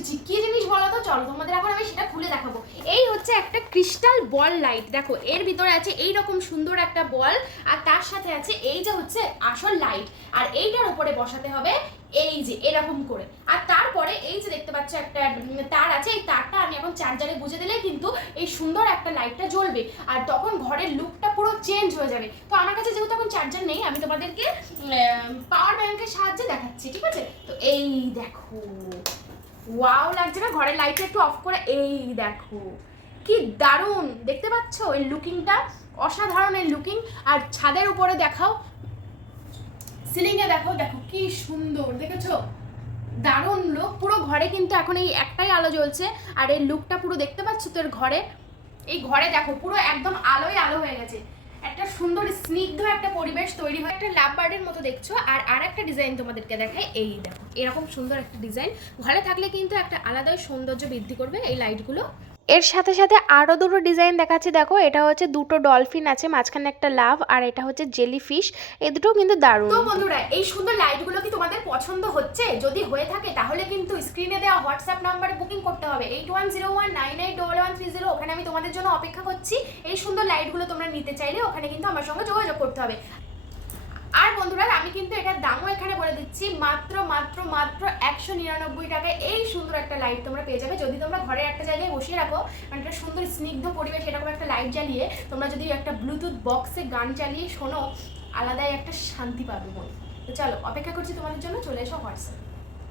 এসেছি। কি জিনিস বলো তো, চলো তোমাদের এখন আমি সেটা খুলে দেখাবো। এই হচ্ছে একটা ক্রিস্টাল বল লাইট, দেখো এর ভিতরে আছে এই রকম সুন্দর একটা বল, আর তার সাথে আছে এই যে হচ্ছে আসল লাইট, আর এইটার উপরে বসাতে হবে এই যে এরকম করে, আর তারপরে এই যে দেখতে পাচ্ছ একটা তার আছে, এই তারটা আমি এখন চার্জারে গুঁজে দিলে কিন্তু এই সুন্দর একটা লাইটটা জ্বলবে, আর তখন ঘরের লুকটা পুরো চেঞ্জ হয়ে যাবে। তো আমার কাছে যেহেতু এখন চার্জার নেই, আমি তোমাদেরকে পাওয়ার ব্যাংকের সাহায্যে দেখাচ্ছি, ঠিক আছে? তো এই দেখো, ওয়াও লাগছে না? ঘরের লাইটটা একটু অফ করে এই দেখো কি দারুণ দেখতে পাচ্ছ এই লুকিংটা, অসাধারণ এই লুকিং। আর ছাদের উপরে দেখাও, সিলিংয়ে দেখো, দেখো কি সুন্দর, দেখেছো? দারুণ লুক। পুরো ঘরে কিন্তু এখন এই একটাই আলো জ্বলছে, আর এই লুকটা পুরো দেখতে পাচ্ছ তোর ঘরে, এই ঘরে দেখো পুরো একদম আলোয় আলো হয়ে গেছে, একটা সুন্দর স্নিগ্ধ একটা পরিবেশ তৈরি হয়, একটা লাভ বার্ডের মতো দেখছো। আর একটা ডিজাইন তোমাদেরকে দেখাই, এই দেখো এরকম সুন্দর একটা ডিজাইন ঘরে থাকলে কিন্তু একটা আলাদাই সৌন্দর্য বৃদ্ধি করবে এই লাইটগুলো। এর সাথে সাথে আরও দুটো ডিজাইন দেখাচ্ছি, দেখো এটা হচ্ছে দুটো ডলফিন আছে, মাঝখানে একটা লাভ, আর এটা হচ্ছে জেলি ফিশ, এই দুটো কিন্তু দারুণ। তো বন্ধুরা, এই সুন্দর লাইটগুলো কি তোমাদের পছন্দ হচ্ছে? যদি হয়ে থাকে তাহলে কিন্তু স্ক্রিনে দেওয়া হোয়াটসঅ্যাপ নাম্বারে বুকিং করতে হবে 8101981130, ওখানে আমি তোমাদের জন্য অপেক্ষা করছি। এই সুন্দর লাইটগুলো তোমরা নিতে চাইলে ওখানে কিন্তু আমার সঙ্গে যোগাযোগ করতে হবে। আর বন্ধুরা, আমি কিন্তু এটার দামও এখানে বলে দিচ্ছি, মাত্র মাত্র মাত্র 199 টাকায় এই সুন্দর একটা লাইট তোমরা পেয়ে যাবে। যদি তোমরা ঘরে একটা জায়গায় বসিয়ে রাখো, মানে একটা সুন্দর স্নিগ্ধ পরিবেশ, এরকম একটা লাইট জ্বালিয়ে তোমরা যদি একটা ব্লুটুথ বক্সে গান চালিয়ে শোনো, আলাদাই একটা শান্তি পাবে মনে। তো চলো, অপেক্ষা করছি তোমাদের জন্য, চলে এসো হোয়াটসঅ্যাপ।